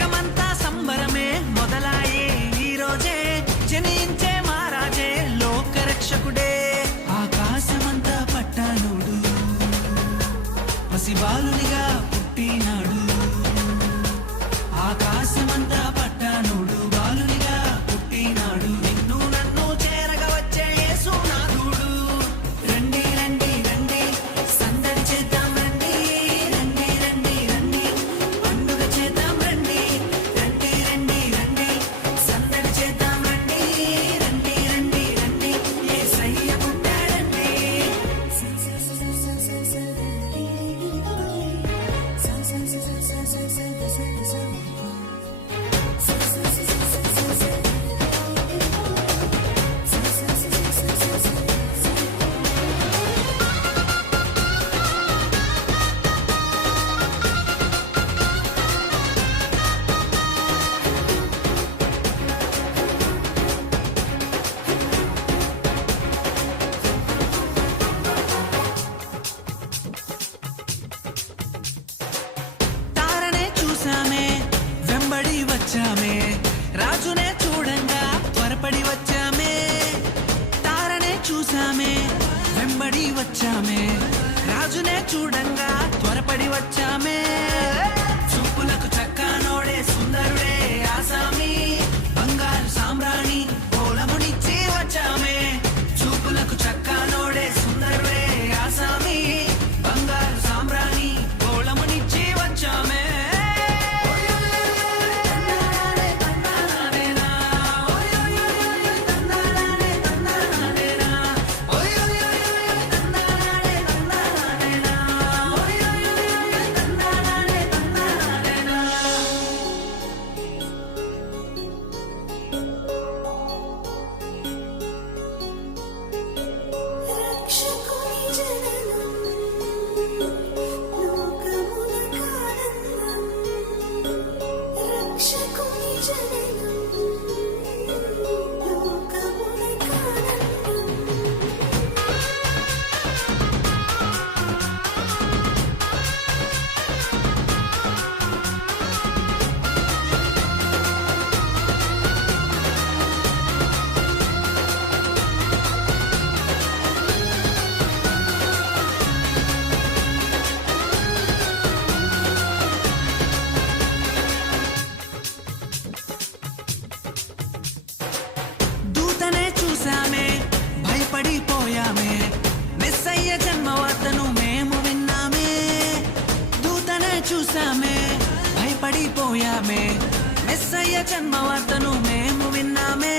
జగమంతా సంబరమే మొదలాయే ఈ రోజే జనించే మహారాజే లోకరక్షకుడే ఆకాశమంతా పట్టానుడు పసిబాలునిగా పుట్టినాడు ఆకాశమంతా పట్టానుడు బాలునిగా పుట్టినాడు నిన్ను నన్ను చేరగా వచ్చే యేసునాథుడు రండి రండి రండి సందడి చేద్దాం రండి రండి రండి రండి పండుగ చేద్దాం రండి రండి రండి రండి సందడి చేద్దాం రండి రండి రండి రండి యేసయ్య పుట్టాడండి తారనే చూసామే వెంబడి వచ్చామే రాజునే చూడంగా త్వరపడి వచ్చామే తారనే చూసామే వెంబడి వచ్చామే రాజునే చూడంగా త్వరపడి వచ్చామే చూపులకు చక్కానోడే సుందరుడే ఆసామి బంగారు సామ్రాణి కోలమునిచ్చి వచ్చామే చూపులకు చక్కానోడే సుందరుడే ఆసామి బంగారు సామ్రాణి కోలమునిచ్చి వచ్చామే రక్షకుని జననం లోకమునకానందం రక్షకుని జననం లోకమునకానందం దూతనే చూసామే భయపడిపోయామే మెస్సయ్య జన్మవార్తను మేము విన్నామే దూతనే చూసామే భయపడిపోయామే మెస్సయ్య జన్మవార్తను మేము విన్నామే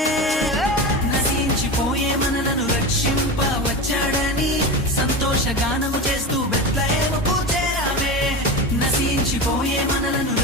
నశించిపోయే మనలను రక్షింప వచ్చాడని సంతోషగానము చేస్తూ బెత్లెహేముకు చేరామే నశించిపోయే మనలను